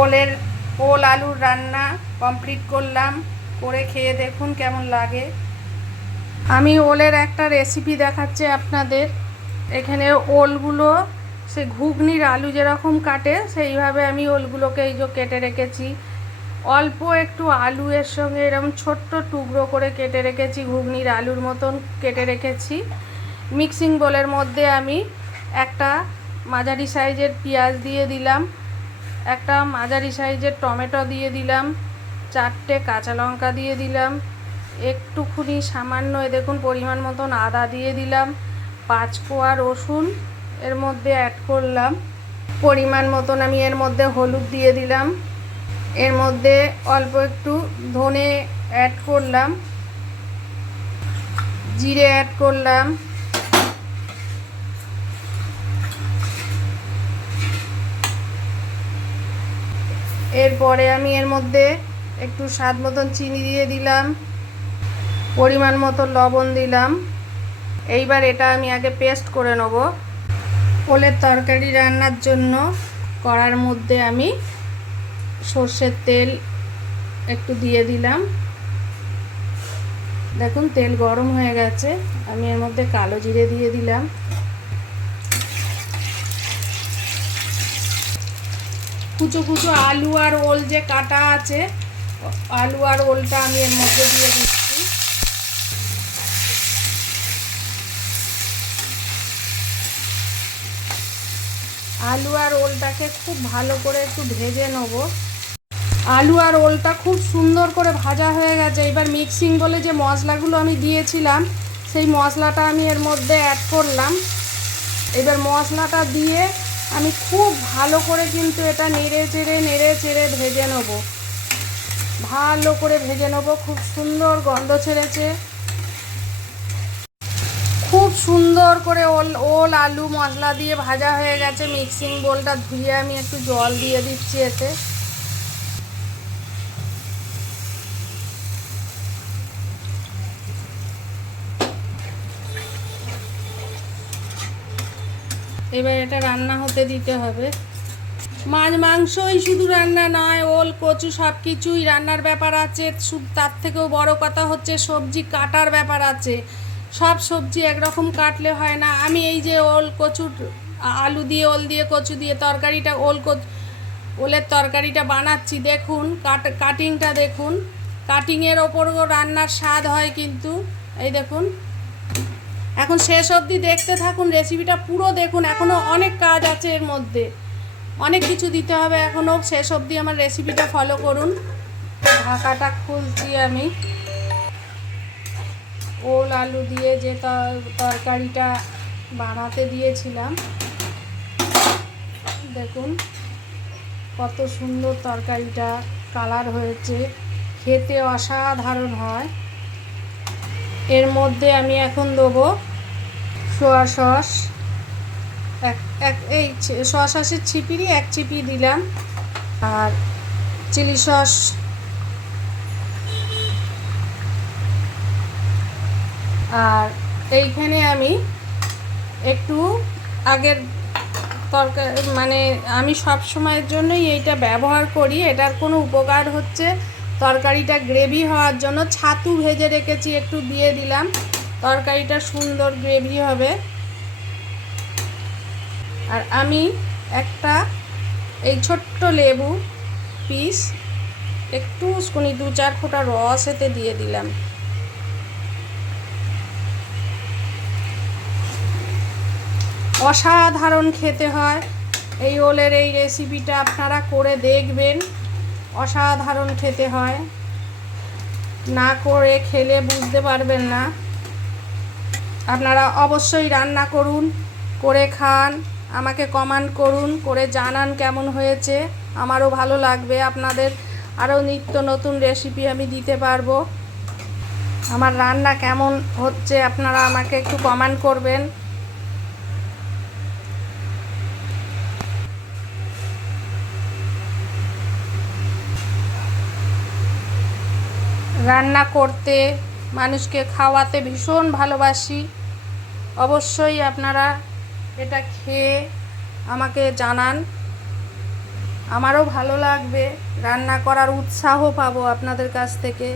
ওলের ওল আলুর রান্না কমপ্লিট করলাম, করে খেয়ে দেখুন কেমন লাগে। আমি ওলের একটা রেসিপি দেখাচ্ছি আপনাদের। এখানে ওলগুলো সে ঘুগনির আলু যেরকম কাটে সেইভাবে আমি ওলগুলোকে এই যে কেটে রেখেছি। অল্প একটু আলু এর সঙ্গে এরকম ছোট্ট টুকরো করে কেটে রেখেছি, ঘুগনির আলুর মতন কেটে রেখেছি। মিক্সিং বোলের মধ্যে আমি একটা মাঝারি সাইজের পেঁয়াজ দিয়ে দিলাম, একটা মাঝারি সাইজের টমেটো দিয়ে দিলাম, 4টে কাঁচা লঙ্কা দিয়ে দিলাম, একটুখানি সামান্য দেখুন পরিমাণ মতন আদা দিয়ে দিলাম, 5 কোয়া রসুন এর মধ্যে অ্যাড করলাম। পরিমাণ মতন আমি এর মধ্যে হলুদ দিয়ে দিলাম, এর মধ্যে অল্প একটু ধনে অ্যাড করলাম, জিরে অ্যাড করলাম, এরপরে আমি এর মধ্যে একটু স্বাদ মতন চিনি দিয়ে দিলাম, পরিমাণ মতো লবণ দিলাম। এইবার এটা আমি আগে পেস্ট করে নেব। ওলের তরকারি রান্নার জন্য কড়ার মধ্যে আমি সর্ষের তেল একটু দিয়ে দিলাম। দেখুন তেল গরম হয়ে গেছে, আমি এর মধ্যে কালো জিরে দিয়ে দিলাম। কুচো কুচো আলু আর ওল যে কাটা আছে, আলু আর ওলটা আমি এর মধ্যে দিয়ে দিচ্ছি। আলু আর ওলটাকে খুব ভালো করে একটু ভেজে নেব। আলু আর ওলটা খুব সুন্দর করে ভাজা হয়ে গেছে। এবার মিক্সিং বলে যে মশলাগুলো আমি দিয়েছিলাম সেই মশলাটা আমি এর মধ্যে অ্যাড করলাম। এবার মশলাটা দিয়ে আমি খুব ভালো করে কিন্তু এটা নেড়ে চেড়ে ভেজে নেব, ভালো করে ভেজে নেব। খুব সুন্দর গন্ধ ছেড়েছে, খুব সুন্দর করে ওল আলু মশলা দিয়ে ভাজা হয়ে গেছে। মিক্সিং বোলটা ধুয়ে আমি একটু জল দিয়ে দিচ্ছি এতে। এবার এটা রান্না হতে দিতে হবে। মাছ মাংসই শুধু রান্না নয়, ওল কচু সব কিছুই রান্নার ব্যাপার আছে। তার থেকেও বড় কথা হচ্ছে সবজি কাটার ব্যাপার আছে। সব সবজি একরকম কাটলে হয় না। আমি এই যে ওল কচু আলু দিয়ে ওল দিয়ে কচু দিয়ে তরকারিটা ওলের তরকারিটা বানাচ্ছি, দেখুন কাটিংটা দেখুন। কাটিংয়ের ওপরও রান্নার স্বাদ হয় কিন্তু। এই দেখুন, এখন শেষ অবধি দেখতে থাকুন, রেসিপিটা পুরো দেখুন। এখনও অনেক কাজ আছে এর মধ্যে, অনেক কিছু দিতে হবে এখনও। শেষ অবধি আমার রেসিপিটা ফলো করুন। ঢাকাটা খুলছি আমি। ওল আলু দিয়ে যে তরকারিটা বানাতে দিয়েছিলাম, দেখুন কত সুন্দর তরকারিটা কালার হয়েছে, খেতে অসাধারণ হয়। এর মধ্যে আমি এখন দেবো সোয়া সস। এই সোয়া সসের ছিপিরই 1 চিপি দিলাম, আর চিলি সস আর এইখানে আমি একটু আগের তরকারি মানে আমি সব সময়ের জন্যই এইটা ব্যবহার করি। এটার কোনো উপকার হচ্ছে তরকারিটা গ্রেভি হওয়ার জন্য। ছাতু ভেজে রেখেছি, একটু দিয়ে দিলাম, তরকারিটা সুন্দর গ্রেভি হবে। আর আমি একটা এই ছোট্ট লেবু পিস একটু 2-4 ফোঁটা রস এতে দিয়ে দিলাম। অসাধারণ খেতে হয় এই ওলের এই রেসিপিটা, আপনারা করে দেখবেন। অসাধারণ খেতে হয়, না করে খেলে বুঝতে পারবেন না। আপনারা অবশ্যই রান্না করুন, করে খান, আমাকে কমেন্ট করুন, করে জানান কেমন হয়েছে। আমারও ভালো লাগবে, আপনাদের আরও নিত্য নতুন রেসিপি আমি দিতে পারবো। আমার রান্না কেমন হচ্ছে আপনারা আমাকে একটু কমেন্ট করবেন। রান্না করতে, মানুষকে খাওয়াতে ভীষণ ভালোবাসি। অবশ্যই আপনারা এটা খেয়ে আমাকে জানান। আমারও ভালো লাগবে, রান্না করার উৎসাহ পাবো আপনাদের কাছ থেকে।